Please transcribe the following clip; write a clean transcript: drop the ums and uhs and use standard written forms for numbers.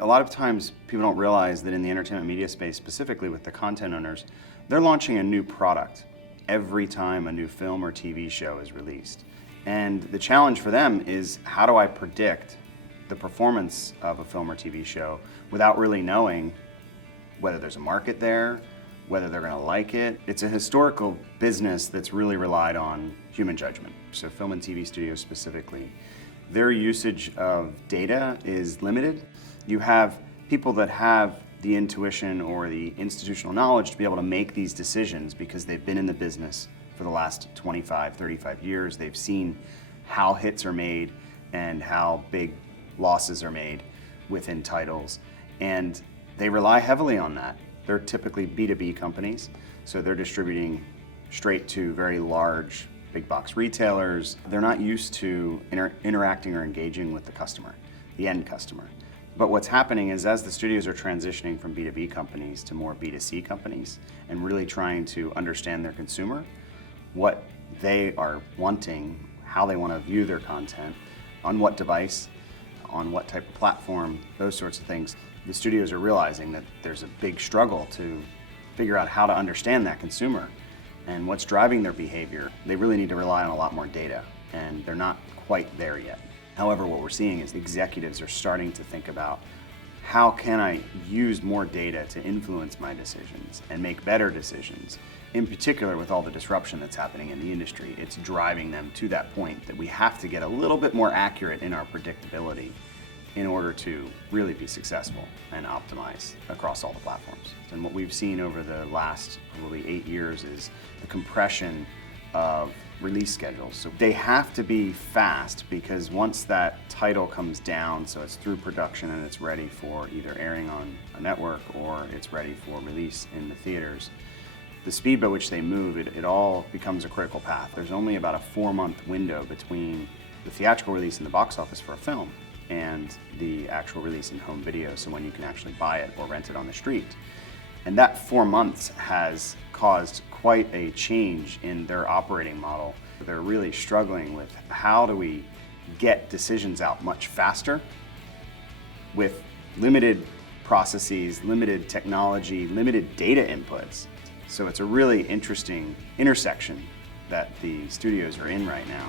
A lot of times people don't realize that in the entertainment media space, specifically with the content owners, they're launching a new product every time a new film or TV show is released. And the challenge for them is, how do I predict the performance of a film or TV show without really knowing whether there's a market there, whether they're going to like it. It's a historical business that's really relied on human judgment. So film and TV studios specifically, their usage of data is limited. You have people that have the intuition or the institutional knowledge to be able to make these decisions because they've been in the business for the last 25, 35 years. They've seen how hits are made and how big losses are made within titles. And they rely heavily on that. They're typically B2B companies, so they're distributing straight to very large big box retailers. They're not used to interacting or engaging with the customer, the end customer. But what's happening is, as the studios are transitioning from B2B companies to more B2C companies and really trying to understand their consumer, what they are wanting, how they want to view their content, on what device, on what type of platform, those sorts of things, the studios are realizing that there's a big struggle to figure out how to understand that consumer and what's driving their behavior. They really need to rely on a lot more data, and they're not quite there yet. However, what we're seeing is executives are starting to think about, how can I use more data to influence my decisions and make better decisions? In particular, with all the disruption that's happening in the industry, it's driving them to that point that we have to get a little bit more accurate in our predictability in order to really be successful and optimize across all the platforms. And what we've seen over the last probably 8 years is the compression of release schedules. So they have to be fast, because once that title comes down, so it's through production and it's ready for either airing on a network or it's ready for release in the theaters, the speed by which they move, it all becomes a critical path. There's only about a 4-month window between the theatrical release in the box office for a film and the actual release in home video, so when you can actually buy it or rent it on the street. And that 4 months has caused quite a change in their operating model. They're really struggling with, how do we get decisions out much faster with limited processes, limited technology, limited data inputs. So it's a really interesting intersection that the studios are in right now.